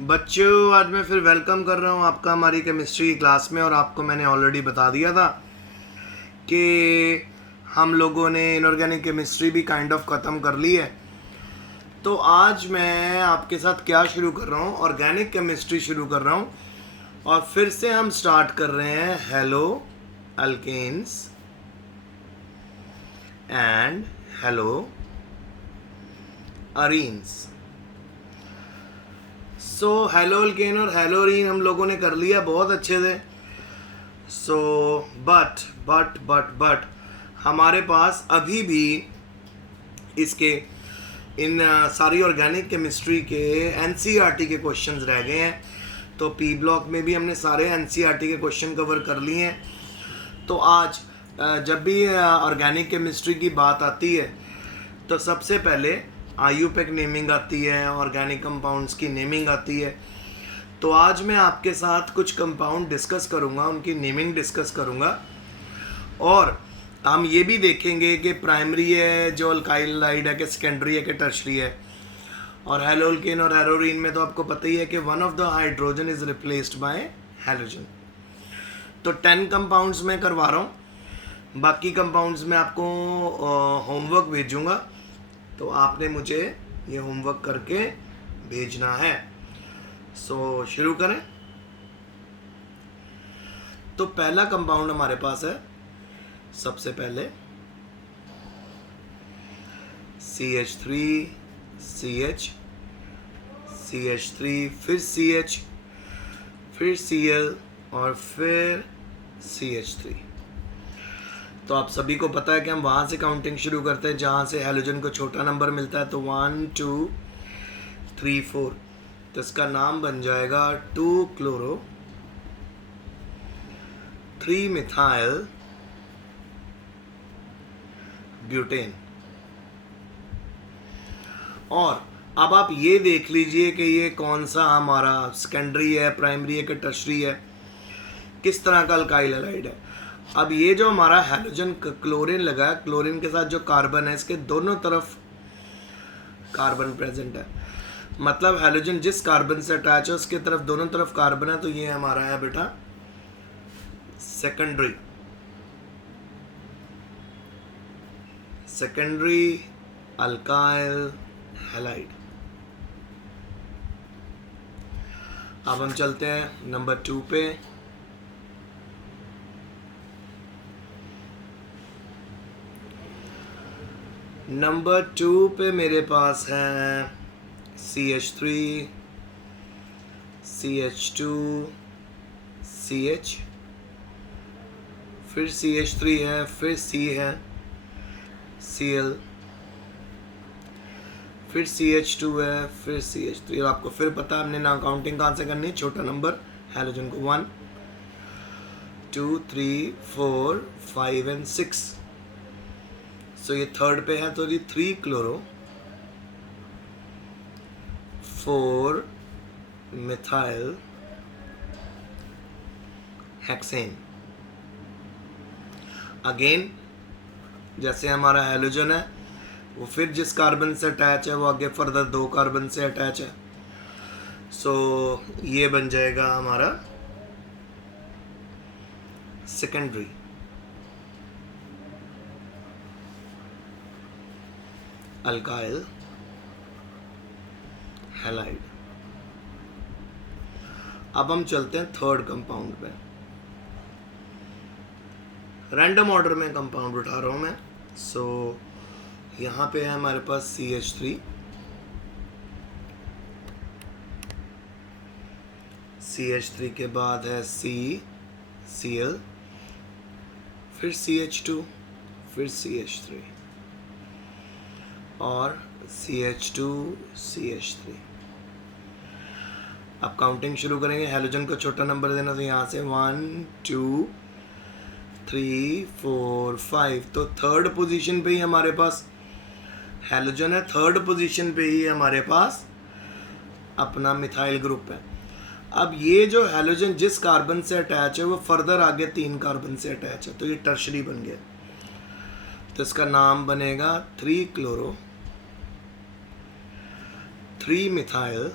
बच्चों, आज मैं फिर वेलकम कर रहा हूँ आपका हमारी केमिस्ट्री की क्लास में। और आपको मैंने ऑलरेडी बता दिया था कि हम लोगों ने इनऑर्गेनिक केमिस्ट्री भी काइंड ऑफ ख़त्म कर ली है। तो आज मैं आपके साथ क्या शुरू कर रहा हूँ, ऑर्गेनिक केमिस्ट्री शुरू कर रहा हूँ। और फिर से हम स्टार्ट कर रहे हैं haloalkanes and haloarenes. So haloalkane और हेलो अरीन हम लोगों ने कर लिया बहुत अच्छे से। सो बट हमारे पास अभी भी इसके इन सारी ऑर्गेनिक केमिस्ट्री के एनसीईआरटी के क्वेश्चंस रह गए हैं। तो पी ब्लॉक में भी हमने सारे एनसीईआरटी के क्वेश्चन कवर कर लिए हैं। तो आज जब भी ऑर्गेनिक केमिस्ट्री की बात आती है तो सबसे पहले आईयूपैक नेमिंग आती है, ऑर्गेनिक कंपाउंड्स की नेमिंग आती है। तो आज मैं आपके साथ कुछ कंपाउंड डिस्कस करूंगा, उनकी नेमिंग डिस्कस करूंगा। और हम ये भी देखेंगे कि प्राइमरी है जो अल्काइल हाइड है कि सेकेंडरी है कि टर्शरी है। और हेलोल्केन और हेलोरीन में तो आपको पता ही है कि one of the hydrogen is replaced by halogen. तो 10 कंपाउंड्स मैं करवा रहा हूँ, बाकी कंपाउंड्स में आपको होमवर्क भेजूँगा। तो आपने मुझे ये होमवर्क करके भेजना है। सो शुरू करें। तो पहला कंपाउंड हमारे पास है, सबसे पहले CH3 CH CH3 फिर CH फिर Cl और फिर CH3। तो आप सभी को पता है कि हम वहाँ से काउंटिंग शुरू करते हैं जहाँ से हेलोजन को छोटा नंबर मिलता है। तो 1 2 3 4, तो इसका नाम बन जाएगा 2 क्लोरो 3 मिथाइल ब्यूटेन। और अब आप ये देख लीजिए कि ये कौन सा हमारा सेकेंडरी है, प्राइमरी है कि टर्शरी है, किस तरह का अल्काइल हैलाइड है। अब ये जो हमारा हेलोजन क्लोरीन लगा है, क्लोरीन के साथ जो कार्बन है इसके दोनों तरफ कार्बन प्रेजेंट है। मतलब हेलोजन जिस कार्बन से अटैच है उसके तरफ दोनों तरफ कार्बन है। तो ये हमारा है बेटा सेकेंडरी अल्काइल हैलाइड। अब हम चलते हैं नंबर 2 पे। नंबर 2 पे मेरे पास है CH3 CH2 CH, फिर CH3 है, फिर C है, Cl, फिर CH2 है, फिर CH3। और आपको फिर पता है हमने ना काउंटिंग कहाँ से करनी है, छोटा नंबर हेलोजन को 1 2 3 4 5 एंड 6। सो ये थर्ड पे है, तो ये 3 क्लोरो 4 मिथाइल हेक्सेन। अगेन जैसे हमारा हेलोजन है वो फिर जिस कार्बन से अटैच है वो आगे फर्दर 2 कार्बन से अटैच है। सो ये बन जाएगा हमारा सेकेंडरी अल्काइल हैलाइड। अब हम चलते हैं थर्ड कंपाउंड पे। रैंडम ऑर्डर में कंपाउंड उठा रहा हूँ मैं। सो यहाँ पे है हमारे पास CH3 CH3 के बाद है Cl, फिर CH2, फिर CH3 और CH2 CH3। अब काउंटिंग शुरू करेंगे। हेलोजन को छोटा नंबर देना, तो यहाँ से 1 2 3 4 5। तो थर्ड पोजीशन पे ही हमारे पास हेलोजन है, थर्ड पोजीशन पे ही हमारे पास अपना मिथाइल ग्रुप है। अब ये जो हेलोजन जिस कार्बन से अटैच है वो फर्दर आगे 3 कार्बन से अटैच है, तो ये टर्शरी बन गया। तो इसका नाम बनेगा 3 chloro 3 methyl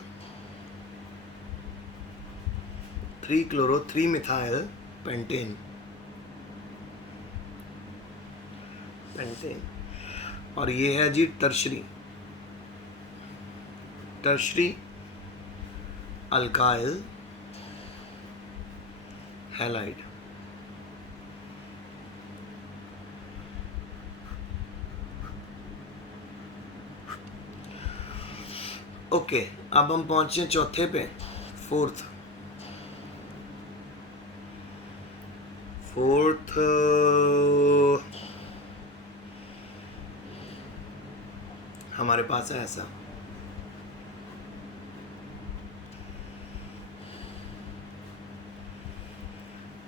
3 chloro 3 methyl pentane. और ये है जी टर्शरी अल्काइल हैलाइड। ओके, अब हम पहुंचे चौथे पे, फोर्थ हमारे पास है ऐसा,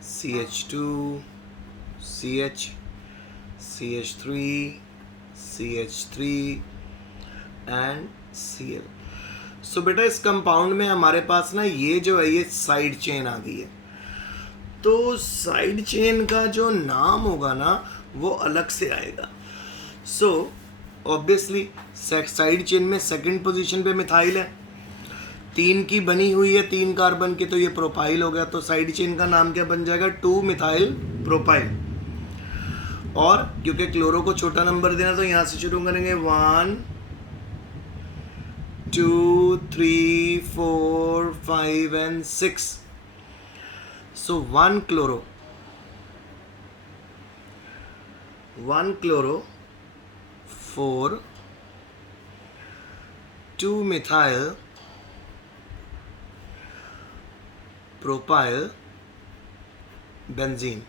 CH2 CH3 CH3 and Cl। सो बेटा इस कंपाउंड में हमारे पास ना ये जो है ये साइड चेन आ गई है, तो साइड चेन का जो नाम होगा ना वो अलग से आएगा। सो ऑब्वियसली साइड चेन में सेकंड पोजीशन पे मिथाइल है, 3 की बनी हुई है 3 कार्बन की, तो ये प्रोपाइल हो गया। तो साइड चेन का नाम क्या बन जाएगा, 2 मिथाइल प्रोपाइल। और क्योंकि क्लोरो को छोटा नंबर देना तो यहां से शुरू करेंगे 1 2 3 4 5 and 6। So 1 chloro 4 2 methyl propyl benzene.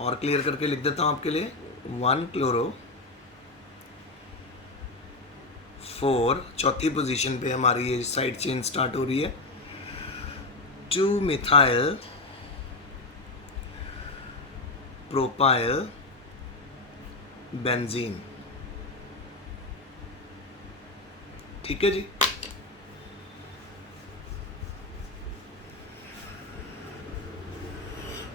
और क्लियर करके लिख देता हूं आपके लिए, 1 क्लोरो 4, चौथी पोजीशन पे हमारी ये साइड चेन स्टार्ट हो रही है, 2 मिथाइल प्रोपाइल बेंजीन। ठीक है जी।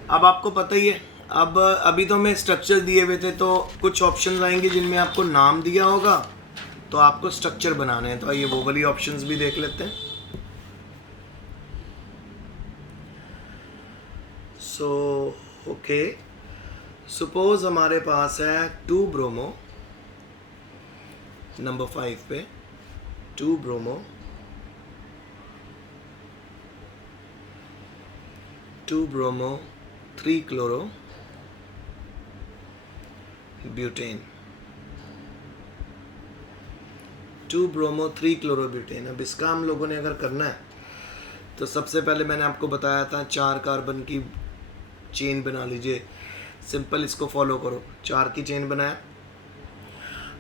अब आपको पता ही है, अब अभी तो हमें स्ट्रक्चर दिए हुए थे, तो कुछ ऑप्शंस आएंगे जिनमें आपको नाम दिया होगा, तो आपको स्ट्रक्चर बनाने हैं। तो आइए वो वाली ऑप्शंस भी देख लेते हैं। सो ओके, सपोज हमारे पास है 2 ब्रोमो, नंबर 5 पे 2 bromo 3 chloro butane, 2 bromo 3 chloro butane. अब इसका हम लोगों ने अगर करना है तो सबसे पहले मैंने आपको बताया था 4 कार्बन की चेन बना लीजिए, सिंपल इसको फॉलो करो, 4 की चेन बनाया।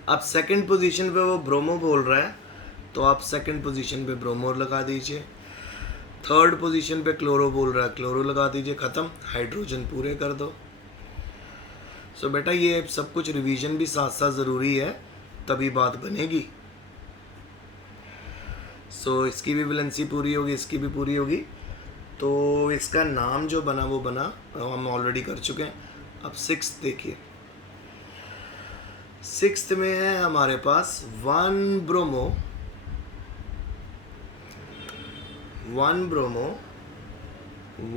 अब सेकंड पोजीशन पे वो ब्रोमो बोल रहा है, तो आप सेकंड पोजीशन पे ब्रोमो लगा दीजिए। थर्ड पोजीशन पे क्लोरो बोल रहा है, क्लोरो लगा दीजिए, ख़त्म, हाइड्रोजन पूरे कर दो। सो बेटा ये सब कुछ रिवीजन भी साथ साथ ज़रूरी है, तभी बात बनेगी। सो इसकी भी वैलेंसी पूरी होगी, इसकी भी पूरी होगी। तो इसका नाम जो बना वो बना, हम ऑलरेडी कर चुके हैं। अब 6 देखिए, 6 में है हमारे पास 1 ब्रोमो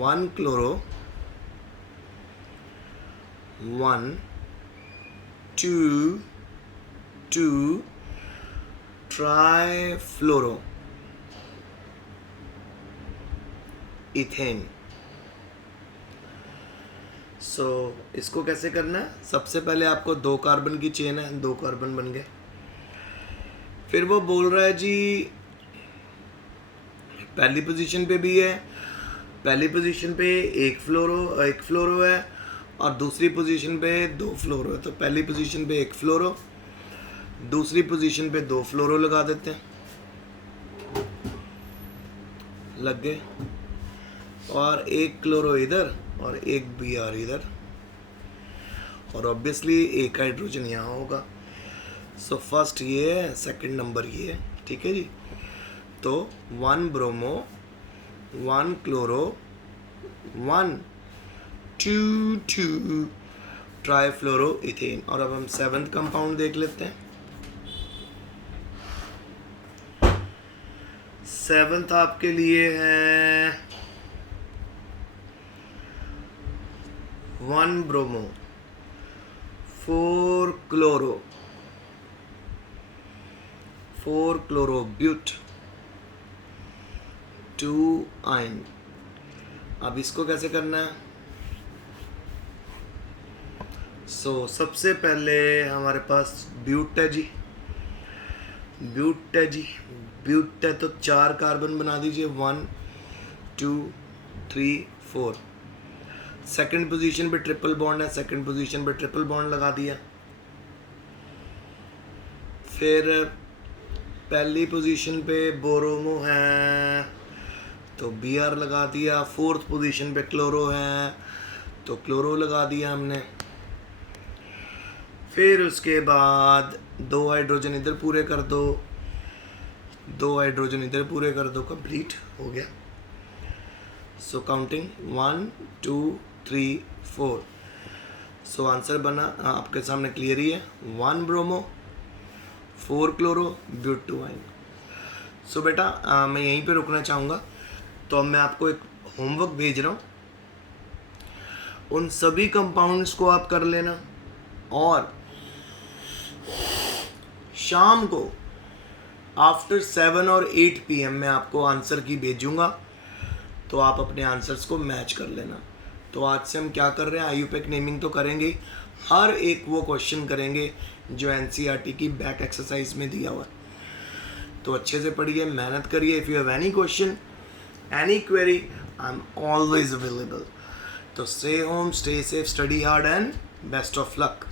1 क्लोरो 1 2 ट्राइफ्लोरो इथेन। सो इसको कैसे करना है, सबसे पहले आपको 2 कार्बन की चेन है, 2 कार्बन बन गए। फिर वो बोल रहा है जी पहली पोजीशन पे भी है, पहली पोजीशन पे एक फ्लोरो है और दूसरी पोजीशन पे 2 फ्लोरो है। तो पहली पोजीशन पे 1 फ्लोरो, दूसरी पोजीशन पे 2 फ्लोरो लगा देते हैं, लग गए। और 1 क्लोरो इधर और 1 Br इधर, और ऑब्वियसली 1 हाइड्रोजन यहाँ होगा। सो फर्स्ट ये है, सेकंड नंबर ये है, ठीक है जी। तो 1 ब्रोमो 1 क्लोरो 1 2 ट्राइफ्लोरो इथेन। और अब हम 7th कंपाउंड देख लेते हैं। 7th आपके लिए है 1 ब्रोमो, 4 क्लोरो, 4 क्लोरो ब्यूट, 2 आइन। अब इसको कैसे करना है? सबसे पहले हमारे पास ब्यूट है जी, ब्यूट है जी, ब्यूट है तो 4 कार्बन बना दीजिए, 1 2 3 4। सेकंड पोजीशन पे ट्रिपल बॉन्ड है, सेकंड पोजीशन पे ट्रिपल बॉन्ड लगा दिया। फिर पहली पोजीशन पे बोरोमो है तो Br लगा दिया। फोर्थ पोजीशन पे क्लोरो है तो क्लोरो लगा दिया हमने। फिर उसके बाद 2 हाइड्रोजन इधर पूरे कर दो, 2 हाइड्रोजन इधर पूरे कर दो, कंप्लीट हो गया। काउंटिंग 1 2 3 4। आंसर बना आपके सामने क्लियर ही है, 1 ब्रोमो, 4 क्लोरो, ब्यूट 2 आइन। बेटा मैं यहीं पे रुकना चाहूँगा। तो अब मैं आपको एक होमवर्क भेज रहा हूँ, उन सभी कंपाउंड्स को आप कर लेना और शाम को आफ्टर 7 और 8 PM में आपको आंसर की भेजूंगा, तो आप अपने आंसर्स को मैच कर लेना। तो आज से हम क्या कर रहे हैं, आईयूपैक नेमिंग तो करेंगे, हर एक वो क्वेश्चन करेंगे जो एनसीईआरटी की बैक एक्सरसाइज में दिया हुआ है। तो अच्छे से पढ़िए, मेहनत करिए। If you have any question, any query, I am always available. तो stay home, stay safe, study hard and best of luck.